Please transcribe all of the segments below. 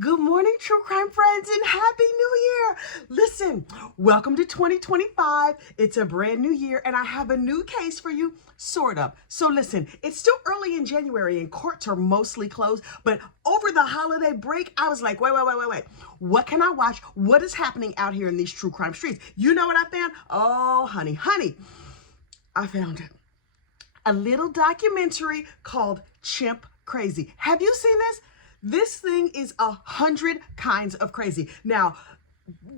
Good morning, true crime friends, and Happy New Year! Listen, welcome to 2025. It's a brand new year, and I have a new case for you, sort of. So listen, it's still early in January, and courts are mostly closed, but over the holiday break, I was like, wait. What can I watch? What is happening out here in these true crime streets? You know what I found? Oh, honey, I found it. A little documentary called Chimp Crazy. Have you seen this? This thing is 100 kinds of crazy. Now,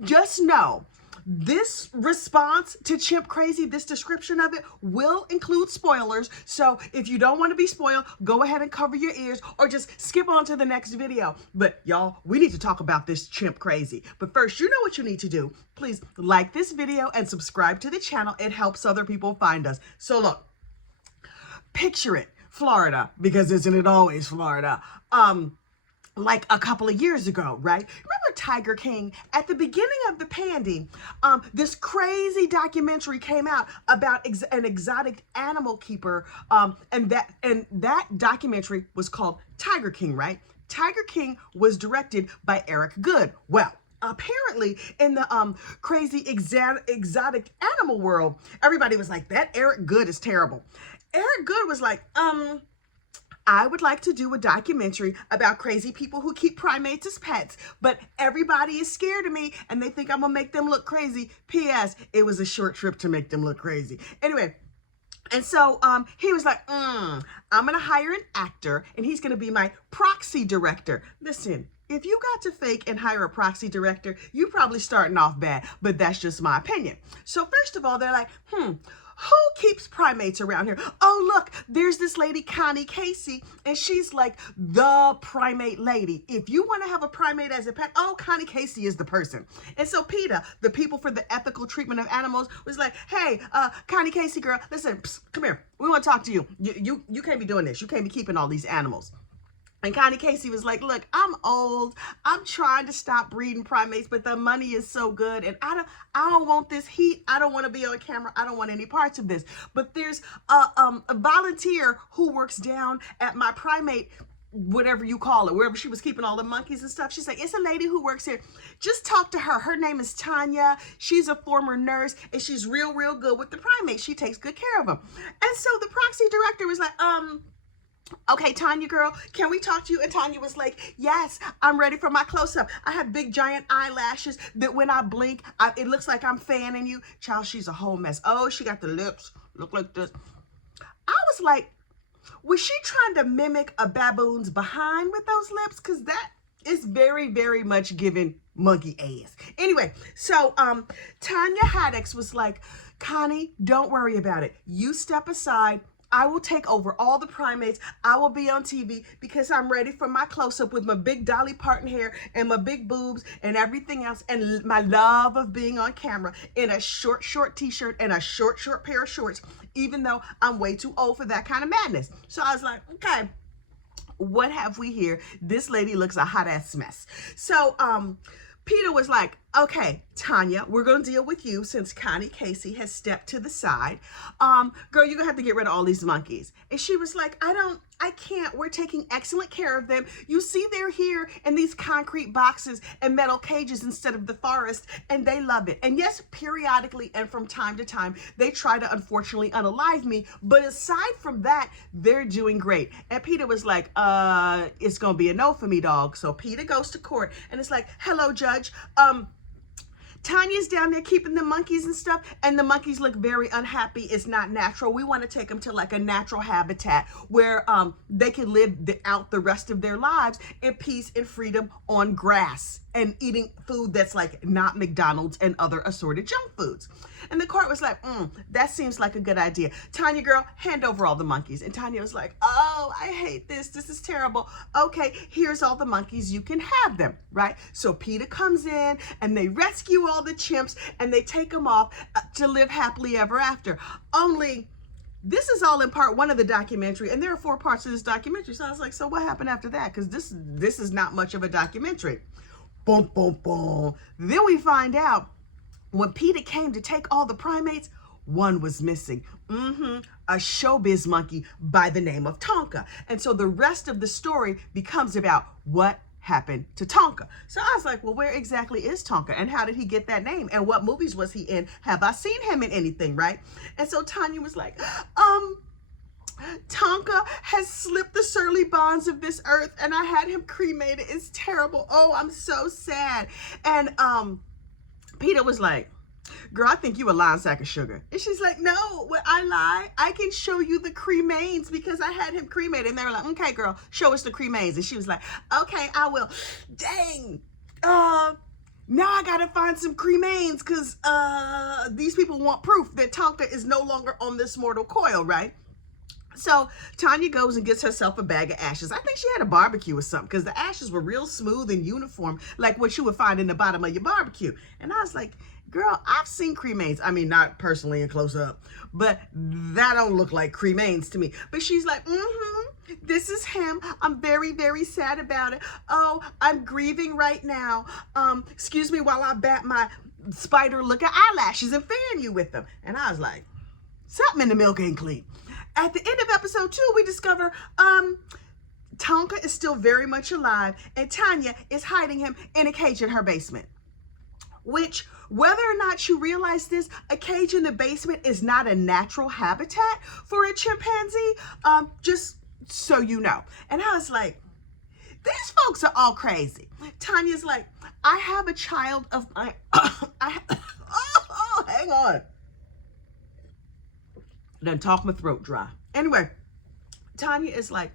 just know, this response to Chimp Crazy, this description of it, will include spoilers. So if you don't want to be spoiled, go ahead and cover your ears or just skip on to the next video. But y'all, we need to talk about this Chimp Crazy. But first, you know what you need to do. Please like this video and subscribe to the channel. It helps other people find us. So look, picture it, Florida, because isn't it always Florida? Like a couple of years ago, right? Remember Tiger King? At the beginning of the pandy, this crazy documentary came out about an exotic animal keeper, and that documentary was called Tiger King, right? Tiger King was directed by Eric Goode. Well, apparently in the crazy exotic animal world, everybody was like, that Eric Goode is terrible. Eric Goode was like, I would like to do a documentary about crazy people who keep primates as pets, but everybody is scared of me and they think I'm gonna make them look crazy. P.S. It was a short trip to make them look crazy. Anyway, and so he was like, I'm gonna hire an actor and he's gonna be my proxy director. Listen, if you got to fake and hire a proxy director, you're probably starting off bad, but that's just my opinion. So first of all, they're like, who keeps primates around here? Oh, look, there's this lady, Connie Casey, and she's like the primate lady. If you want to have a primate as a pet, oh, Connie Casey is the person. And so PETA, the People for the Ethical Treatment of Animals, was like, hey, Connie Casey girl, listen, come here. We want to talk to you. You can't be doing this. You can't be keeping all these animals. And Connie Casey was like, look, I'm old. I'm trying to stop breeding primates, but the money is so good. And I don't want this heat. I don't want to be on camera. I don't want any parts of this. But there's a volunteer who works down at my primate, whatever you call it, wherever she was keeping all the monkeys and stuff. She's like, it's a lady who works here. Just talk to her. Her name is Tanya. She's a former nurse, and she's real good with the primates. She takes good care of them. And so the proxy director was like, okay, Tanya girl, can we talk to you? And Tanya was like, yes, I'm ready for my close-up. I have big giant eyelashes that when I blink, it looks like I'm fanning you. Child, she's a whole mess. Oh, she got the lips, look like this. I was like, was she trying to mimic a baboon's behind with those lips? Because that is very much giving monkey ass. Anyway, so Tanya Haddox was like, Connie, don't worry about it. You step aside. I will take over all the primates. I will be on TV because I'm ready for my close-up with my big Dolly Parton hair and my big boobs and everything else, and my love of being on camera in a short t-shirt and a short pair of shorts, even though I'm way too old for that kind of madness. So I was like, okay, what have we here? This lady looks a hot ass mess. So PETA was like, okay, Tanya, we're going to deal with you since Connie Casey has stepped to the side. Girl, you're going to have to get rid of all these monkeys. And she was like, I can't. We're taking excellent care of them. You see, they're here in these concrete boxes and metal cages instead of the forest, and they love it. And yes, periodically and from time to time, they try to unfortunately unalive me. But aside from that, they're doing great. And PETA was like, it's going to be a no for me, dog. So PETA goes to court, and it's like, hello, judge. Tanya's down there keeping the monkeys and stuff, and the monkeys look very unhappy. It's not natural. We want to take them to like a natural habitat where they can live out the rest of their lives in peace and freedom on grass and eating food that's like not McDonald's and other assorted junk foods. And the court was like, that seems like a good idea. Tanya girl, hand over all the monkeys. And Tanya was like, oh, I hate this. This is terrible. Okay, here's all the monkeys. You can have them, right? So PETA comes in and they rescue all the chimps and they take them off to live happily ever after. Only this is all in part one of the documentary, and there are 4 parts of this documentary. So I was like, so what happened after that? Because this is not much of a documentary. Boom, boom, boom. Then we find out when PETA came to take all the primates, one was missing. A showbiz monkey by the name of Tonka. And so the rest of the story becomes about what happened to Tonka. So I was like, well, where exactly is Tonka? And how did he get that name? And what movies was he in? Have I seen him in anything, right? And so Tanya was like, Tonka has slipped the surly bonds of this earth, and I had him cremated. It's terrible. Oh, I'm so sad. And Peta was like, girl, I think you a lying sack of sugar. And she's like, no, when I lie, I can show you the cremains because I had him cremated. And they were like, okay, girl, show us the cremains. And she was like, okay, I will. Dang. Now I gotta find some cremains because these people want proof that Tonka is no longer on this mortal coil, right? So Tanya goes and gets herself a bag of ashes. I think she had a barbecue or something because the ashes were real smooth and uniform, like what you would find in the bottom of your barbecue. And I was like, girl, I've seen cremains. I mean, not personally and close up, but that don't look like cremains to me. But she's like, this is him. I'm very, very sad about it. Oh, I'm grieving right now. Excuse me while I bat my spider looking eyelashes and fan you with them. And I was like, something in the milk ain't clean. At the end of episode 2, we discover Tonka is still very much alive and Tanya is hiding him in a cage in her basement. Which, whether or not you realize this, a cage in the basement is not a natural habitat for a chimpanzee, just so you know. And I was like, these folks are all crazy. Tanya's like, I have a child of my, hang on. Done talk my throat dry. Anyway, Tanya is like,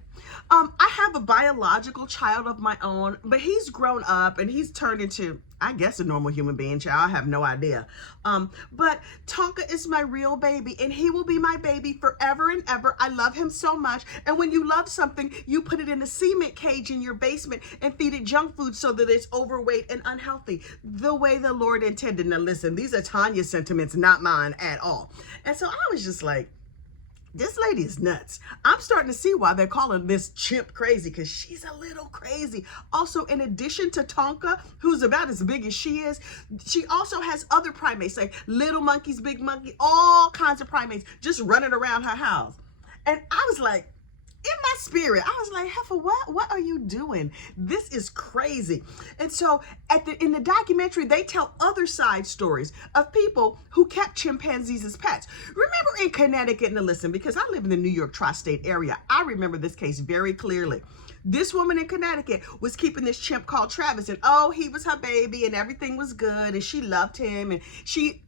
I have a biological child of my own, but he's grown up and he's turned into, I guess, a normal human being child. I have no idea. But Tonka is my real baby and he will be my baby forever and ever. I love him so much. And when you love something, you put it in a cement cage in your basement and feed it junk food so that it's overweight and unhealthy, the way the Lord intended. Now listen, these are Tanya's sentiments, not mine at all. And so I was just like, this lady is nuts. I'm starting to see why they're calling this Chimp Crazy, because she's a little crazy. Also, in addition to Tonka, who's about as big as she is, she also has other primates, like little monkeys, big monkey, all kinds of primates just running around her house. And I was like, in my spirit, I was like, Heifer, what are you doing? This is crazy. And so in the documentary, they tell other side stories of people who kept chimpanzees as pets. Remember in Connecticut, now listen, because I live in the New York tri-state area, I remember this case very clearly. This woman in Connecticut was keeping this chimp called Travis, and oh, he was her baby and everything was good and she loved him and she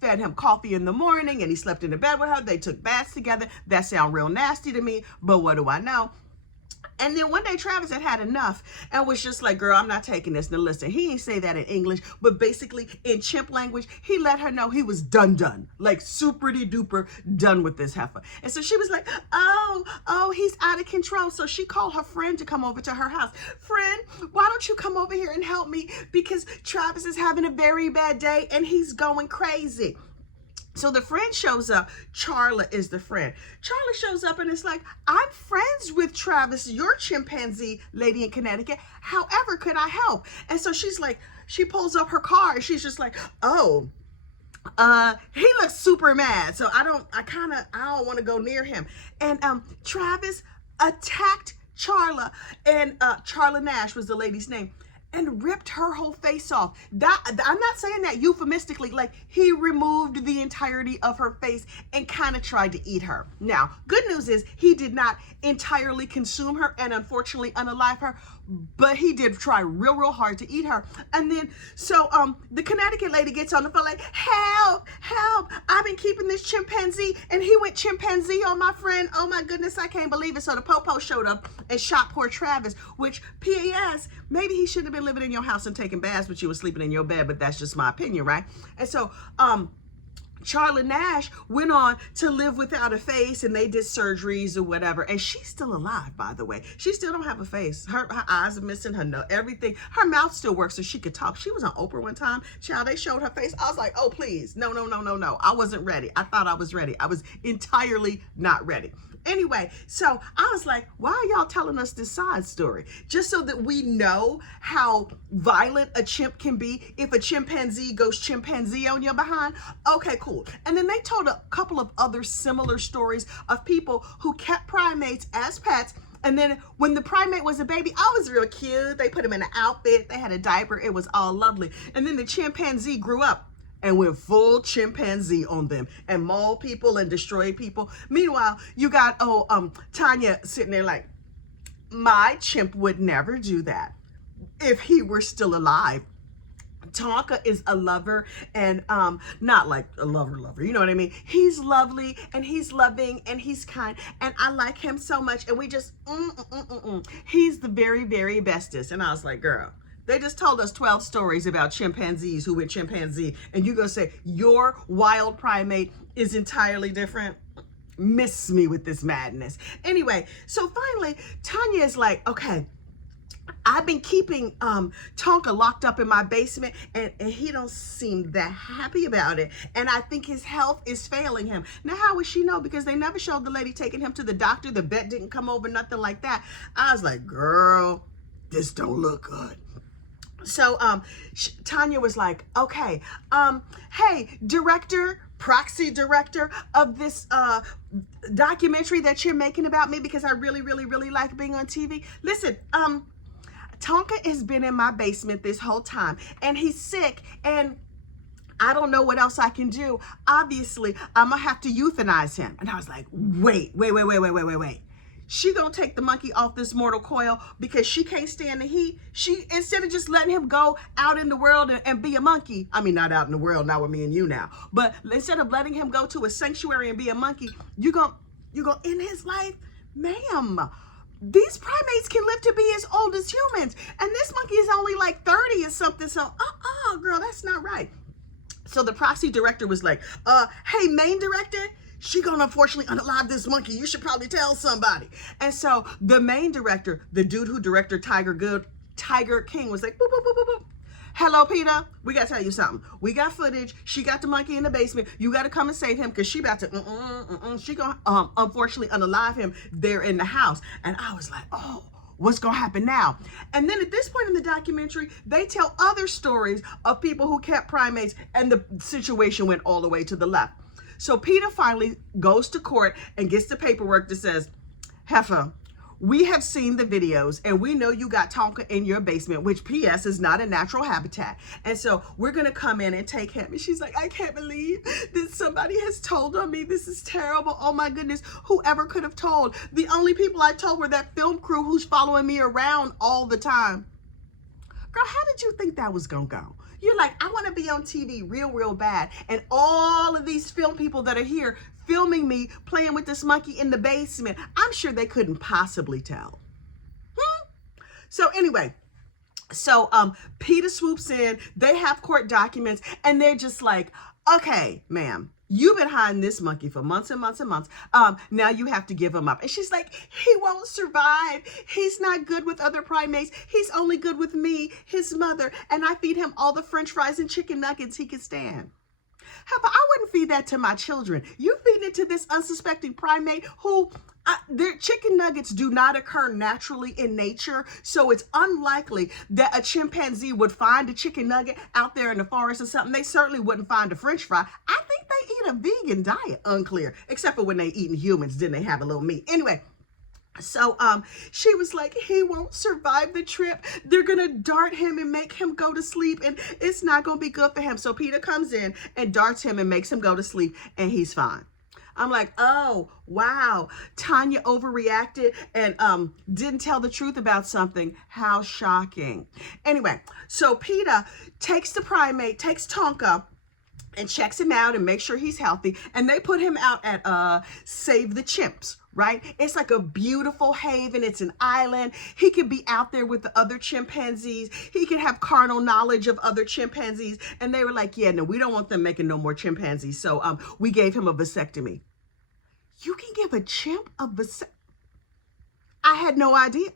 fed him coffee in the morning and he slept in the bed with her. They took baths together. That sounds real nasty to me, but what do I know? And then one day Travis had enough and was just like, girl, I'm not taking this. Now listen, he didn't say that in English, but basically in chimp language, he let her know he was done, like super duper done with this heifer. And so she was like, oh, he's out of control. So she called her friend to come over to her house. Friend, why don't you come over here and help me? Because Travis is having a very bad day and he's going crazy. So the friend shows up. Charla is the friend. Charla shows up and it's like, I'm friends with Travis, your chimpanzee lady in Connecticut. However, could I help? And so she's like, she pulls up her car and she's just like, oh, he looks super mad. So I don't want to go near him. And Travis attacked Charla, and Charla Nash was the lady's name, and ripped her whole face off. I'm not saying that euphemistically, like he removed the entirety of her face and kind of tried to eat her. Now, good news is he did not entirely consume her and unfortunately unalive her, but he did try real hard to eat her. And then, so the Connecticut lady gets on the phone like, help, I've been keeping this chimpanzee and he went chimpanzee on my friend. Oh my goodness, I can't believe it. So the popo showed up and shot poor Travis, which P.A.S., maybe he shouldn't have been living in your house and taking baths, but you were sleeping in your bed, but that's just my opinion, right? And so, Charla Nash went on to live without a face and they did surgeries or whatever. And she's still alive, by the way. She still don't have a face. Her eyes are missing, her nose, everything. Her mouth still works so she could talk. She was on Oprah one time. Child, they showed her face. I was like, oh, please. No. I wasn't ready. I thought I was ready. I was entirely not ready. Anyway, so I was like, why are y'all telling us this side story? Just so that we know how violent a chimp can be if a chimpanzee goes chimpanzee on your behind. Okay, cool. And then they told a couple of other similar stories of people who kept primates as pets And then when the primate was a baby, I was real cute. They put him in an outfit. They had a diaper. It was all lovely. And then the chimpanzee grew up and went full chimpanzee on them and mauled people and destroyed people. Meanwhile, you got, Tanya sitting there like, my chimp would never do that if he were still alive. Tonka is a lover, and not like a lover, you know what I mean? He's lovely and he's loving and he's kind, and I like him so much, and we just he's the very, very bestest. And I was like, girl, they just told us 12 stories about chimpanzees who went chimpanzee, and you gonna say your wild primate is entirely different? Miss me with this madness. Anyway, so finally Tanya is like, okay, I've been keeping Tonka locked up in my basement, and he don't seem that happy about it. And I think his health is failing him. Now, how would she know? Because they never showed the lady taking him to the doctor. The vet didn't come over, nothing like that. I was like, girl, this don't look good. So Tanya was like, okay, hey, proxy director of this documentary that you're making about me, because I really, really, really like being on TV. Listen, Tonka has been in my basement this whole time, and he's sick, and I don't know what else I can do. Obviously, I'm gonna have to euthanize him. And I was like, wait. She gonna take the monkey off this mortal coil because she can't stand the heat. She, instead of just letting him go out in the world and be a monkey, I mean, not out in the world, not with me and you now, but instead of letting him go to a sanctuary and be a monkey, you gonna end his life? Ma'am, these primates can live to be as old as humans, and this monkey is only like 30 or something. So, girl, that's not right. So the proxy director was like, hey, main director, she gonna unfortunately unalive this monkey. You should probably tell somebody. And so the main director, the dude who directed Tiger King, was like, boop, boop, boop, boop, boop. Hello, Peta, we gotta tell you something. We got footage. She got the monkey in the basement. You gotta come and save him, because she about to, she gonna unfortunately unalive him there in the house. And I was like, oh, what's gonna happen now? And then at this point in the documentary, they tell other stories of people who kept primates, and the situation went all the way to the left. So Peta finally goes to court and gets the paperwork that says, heifer, we have seen the videos, and we know you got Tonka in your basement, which PS is not a natural habitat. And so we're gonna come in and take him. And she's like, I can't believe that somebody has told on me. This is terrible. Oh my goodness, whoever could have told? The only people I told were that film crew who's following me around all the time. Girl, how did you think that was gonna go? You're like, I wanna be on TV real bad. And all of these film people that are here filming me playing with this monkey in the basement, I'm sure they couldn't possibly tell. So anyway, Peta swoops in, they have court documents, and they're just like, okay, ma'am, you've been hiding this monkey for months and months and months. Now you have to give him up. And she's like, he won't survive. He's not good with other primates. He's only good with me, his mother, and I feed him all the French fries and chicken nuggets he can stand. However, I wouldn't feed that to my children. You feed it to this unsuspecting primate who, their chicken nuggets do not occur naturally in nature. So it's unlikely that a chimpanzee would find a chicken nugget out there in the forest or something. They certainly wouldn't find a French fry. I think they eat a vegan diet, unclear, except for when they eating humans, then they have a little meat. Anyway. So she was like, he won't survive the trip. They're gonna dart him and make him go to sleep, and it's not gonna be good for him. So Peta comes in and darts him and makes him go to sleep, and he's fine. I'm like, oh, wow. Tanya overreacted and didn't tell the truth about something. How shocking. Anyway, so Peta takes Tonka and checks him out and makes sure he's healthy. And they put him out at Save the Chimps, right? It's like a beautiful haven. It's an island. He could be out there with the other chimpanzees. He could have carnal knowledge of other chimpanzees. And they were like, yeah, no, we don't want them making no more chimpanzees. So we gave him a vasectomy. You can give a chimp a vasectomy? I had no idea.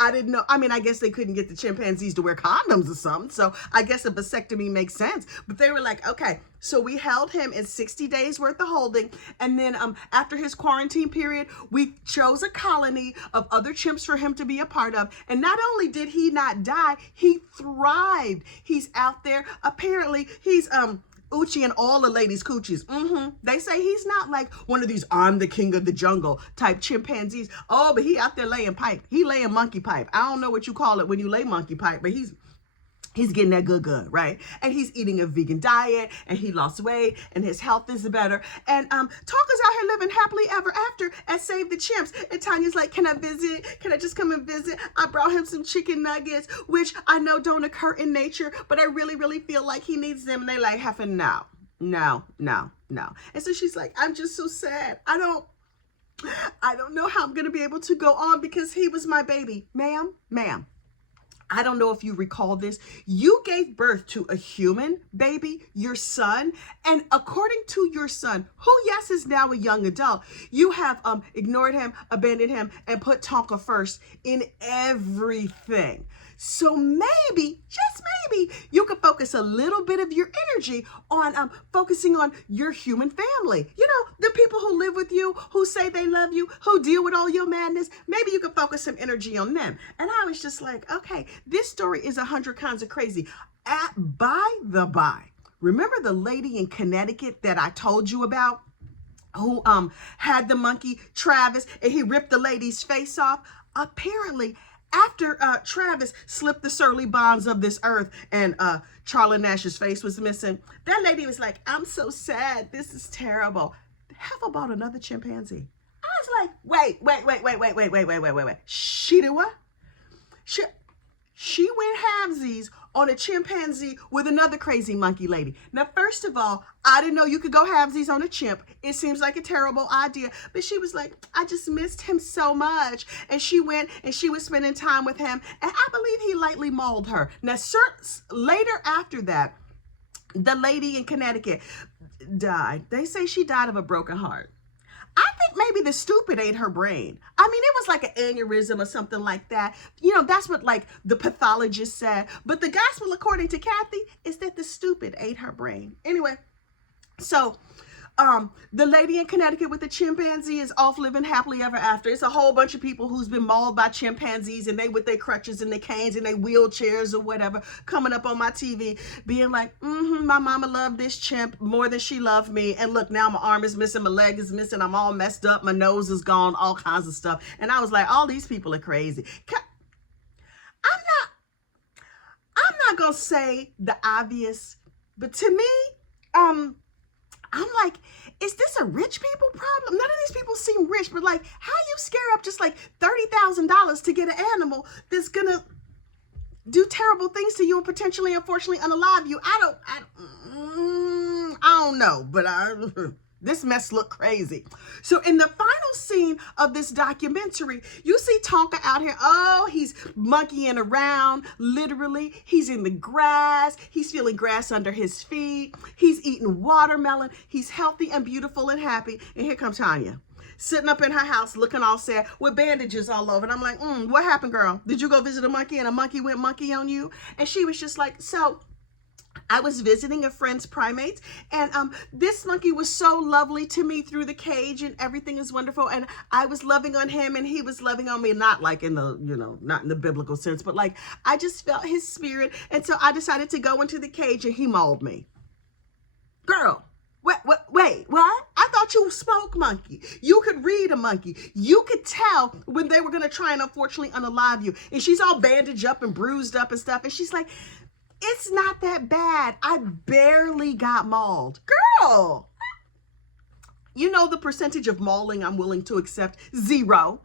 I didn't know. I mean, I guess they couldn't get the chimpanzees to wear condoms or something. So I guess a vasectomy makes sense. But they were like, okay, so we held him in 60 days worth of holding. And then after his quarantine period, we chose a colony of other chimps for him to be a part of. And not only did he not die, he thrived. He's out there. Apparently, he's Uchi and all the ladies' coochies. They say he's not like one of these I'm the king of the jungle type chimpanzees. Oh, but he out there laying pipe. He laying monkey pipe. I don't know what you call it when you lay monkey pipe, but he's getting that good, right? And he's eating a vegan diet, and he lost weight, and his health is better. And Tonka's out here living happily ever after at Save the Chimps. And Tanya's like, can I visit? Can I just come and visit? I brought him some chicken nuggets, which I know don't occur in nature, but I really, really feel like he needs them. And they like, Heifer, no. And so she's like, I'm just so sad. I don't know how I'm going to be able to go on because he was my baby. Ma'am. I don't know if you recall this. You gave birth to a human baby, your son, and according to your son, who yes is now a young adult, you have ignored him, abandoned him, and put Tonka first in everything. So maybe, just maybe, you could focus a little bit of your energy on focusing on your human family. You know, the people who live with you, who say they love you, who deal with all your madness. Maybe you could focus some energy on them. And I was just like, okay, this story is 100 kinds of crazy. By the by, remember the lady in Connecticut that I told you about? Who had the monkey, Travis, and he ripped the lady's face off? Apparently, after Travis slipped the surly bonds of this earth and Charlie Nash's face was missing, that lady was like, I'm so sad. This is terrible. How about another chimpanzee? I was like, wait. She did what? She went halvesies on a chimpanzee with another crazy monkey lady. Now, first of all, I didn't know you could go halvesies on a chimp. It seems like a terrible idea. But she was like, I just missed him so much. And she went and she was spending time with him. And I believe he lightly mauled her. Now, later after that, the lady in Connecticut died. They say she died of a broken heart. I think maybe the stupid ate her brain. I mean, it was like an aneurysm or something like that. You know, that's what like the pathologist said. But the gospel, according to Kathy, is that the stupid ate her brain. Anyway, so the lady in Connecticut with the chimpanzee is off living happily ever after. It's a whole bunch of people who's been mauled by chimpanzees, and they with their crutches and their canes and their wheelchairs or whatever coming up on my TV being like, my mama loved this chimp more than she loved me. And look, now my arm is missing, my leg is missing, I'm all messed up, my nose is gone, all kinds of stuff. And I was like, all these people are crazy. I'm not gonna say the obvious, but to me, I'm like, is this a rich people problem? None of these people seem rich, but like, how you scare up just like $30,000 to get an animal that's gonna do terrible things to you and potentially, unfortunately, unalive you? I don't know, but this mess looked crazy. So in the final scene of this documentary, you see Tonka out here. Oh, he's monkeying around. Literally, he's in the grass. He's feeling grass under his feet. He's eating watermelon. He's healthy and beautiful and happy. And here comes Tanya, sitting up in her house looking all sad with bandages all over. And I'm like, what happened, girl? Did you go visit a monkey and a monkey went monkey on you? And she was just like, so I was visiting a friend's primates, and this monkey was so lovely to me through the cage, and everything is wonderful, and I was loving on him and he was loving on me, not like in the, not in the biblical sense, but like I just felt his spirit. And so I decided to go into the cage and he mauled me. Girl, wait, what? I thought you spoke monkey. You could read a monkey. You could tell when they were going to try and unfortunately unalive you. And she's all bandaged up and bruised up and stuff. And she's like, it's not that bad. I barely got mauled. Girl, you know the percentage of mauling I'm willing to accept? Zero.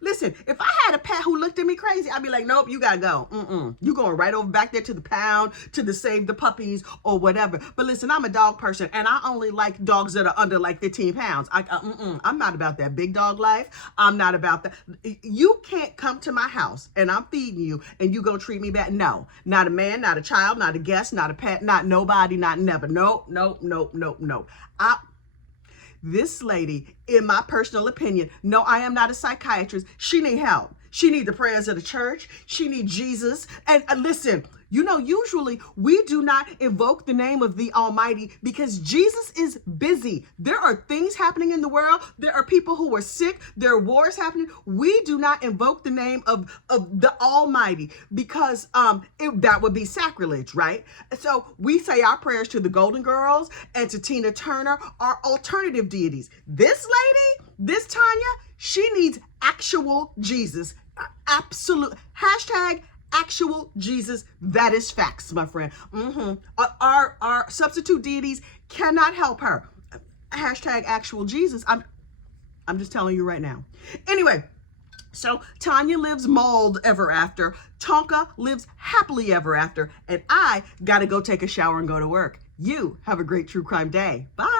Listen, if I had a pet who looked at me crazy, I'd be like, nope, you gotta go. You going right over back there to the pound, to the Save the Puppies or whatever. But listen, I'm a dog person, and I only like dogs that are under like 15 pounds. I'm not about that big dog life. I'm not about that. You can't come to my house and I'm feeding you and you gonna treat me bad. No, not a man, not a child, not a guest, not a pet, not nobody, not never. Nope. This lady, in my personal opinion, no, I am not a psychiatrist. She need help. She need the prayers of the church. She need Jesus. And listen, you know, usually we do not invoke the name of the Almighty because Jesus is busy. There are things happening in the world. There are people who are sick. There are wars happening. We do not invoke the name of the Almighty because that would be sacrilege, right? So we say our prayers to the Golden Girls and to Tina Turner, our alternative deities. This lady, this Tanya, she needs actual Jesus. Absolute. Hashtag actual Jesus. That is facts, my friend. Our substitute deities cannot help her. Hashtag actual Jesus. I'm just telling you right now. Anyway, so Tanya lives mauled ever after. Tonka lives happily ever after. And I gotta go take a shower and go to work. You have a great true crime day. Bye.